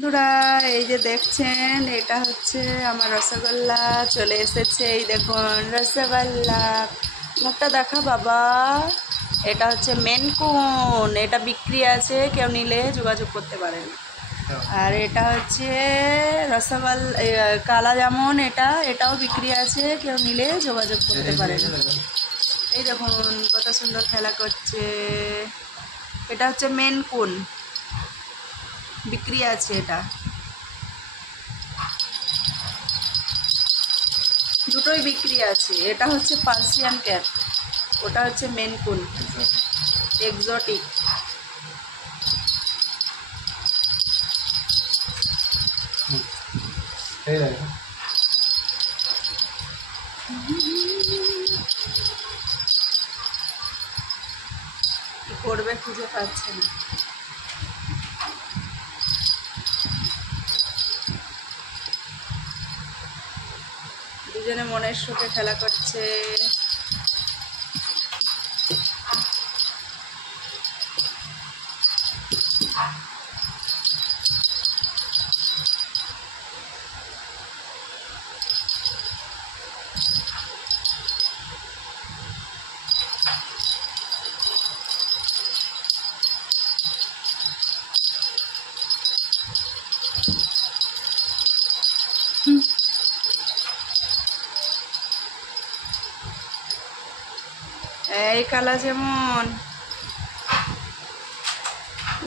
বন্ধুরা এই যে দেখছেন এটা হচ্ছে আমার রসগোল্লা চলে এসেছে। এই দেখুন রসগোল্লা, মুখটা দেখা বাবা। এটা হচ্ছে মেনকুন, এটা বিক্রি আছে, কেউ নিলে যোগাযোগ করতে পারেন। আর এটা হচ্ছে রসগোল্লা কালা জামুন, এটাও বিক্রি আছে, কেউ নিলে যোগাযোগ করতে পারেন। এই দেখুন কত সুন্দর খেলা করছে। এটা হচ্ছে মেনকুন, বিক্রি আছে। এটা দুটোই বিক্রি আছে। এটা হচ্ছে পার্সিয়ান ক্যাট, ওটা হচ্ছে মেনকুন এক্সোটিক। কি করবে খুঁজে পাচ্ছে না। দুজনে মনের সুখে খেলা করছে। এই কালা যেমন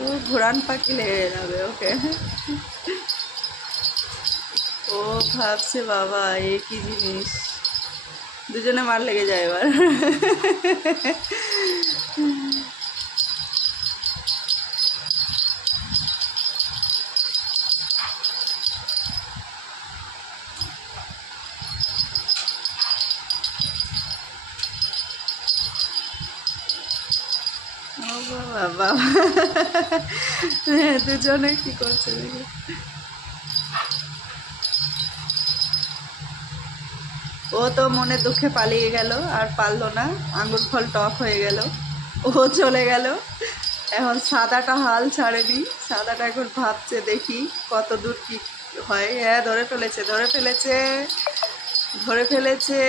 ও ঘোড়ান পাখি লেগে যাবে ওকে। ও ভাবছে বাবা এ কি জিনিস, দুজনে মার লেগে যায় এবার। ও বাবা, দুজনে কি করছে দেখি। ও তো মনে দুঃখে পালিয়ে গেল, আর পারলো না, আঙুর ফল টক হয়ে গেল, ও চলে গেল। এখন সাদাটা হাল ছাড়েনি, সাদাটা এখন ভাবছে দেখি কত দূর কি হয়। হ্যাঁ ধরে ফেলেছে, ধরে ফেলেছে, ধরে ফেলেছে।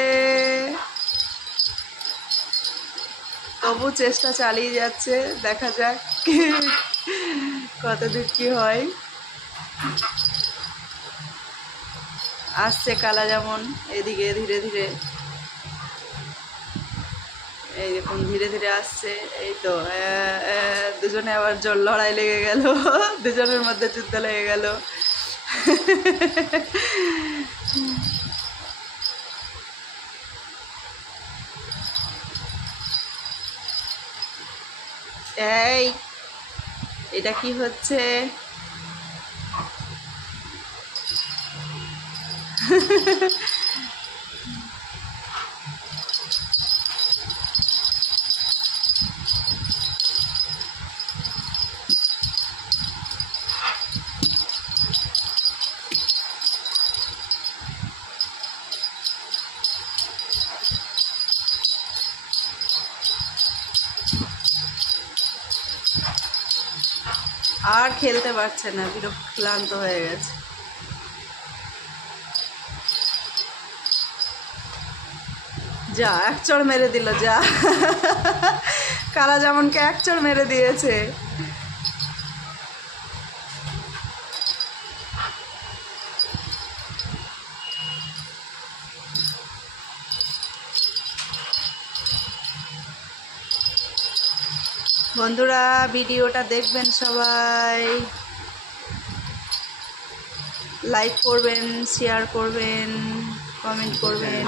তবু চেষ্টা চালিয়ে যাচ্ছে, দেখা যাক কত দূর কি হয়। আসছে কালা যেমন এদিকে ধীরে ধীরে, এই দেখুন ধীরে ধীরে আসছে। এই তো দুজনে আবার জোর লড়াই লেগে গেল, দুজনের মধ্যে যুদ্ধ লেগে গেল। এই এটা কি হচ্ছে? আর খেলতে পারছে না, বিরক্ত ক্লান্ত হয়ে গেছে। যা এক চড় মেরে দিল, যা কালা জামনকে এক চড় মেরে দিয়েছে। বন্ধুরা ভিডিওটা দেখবেন, সবাই লাইক করবেন, শেয়ার করবেন, কমেন্ট করবেন।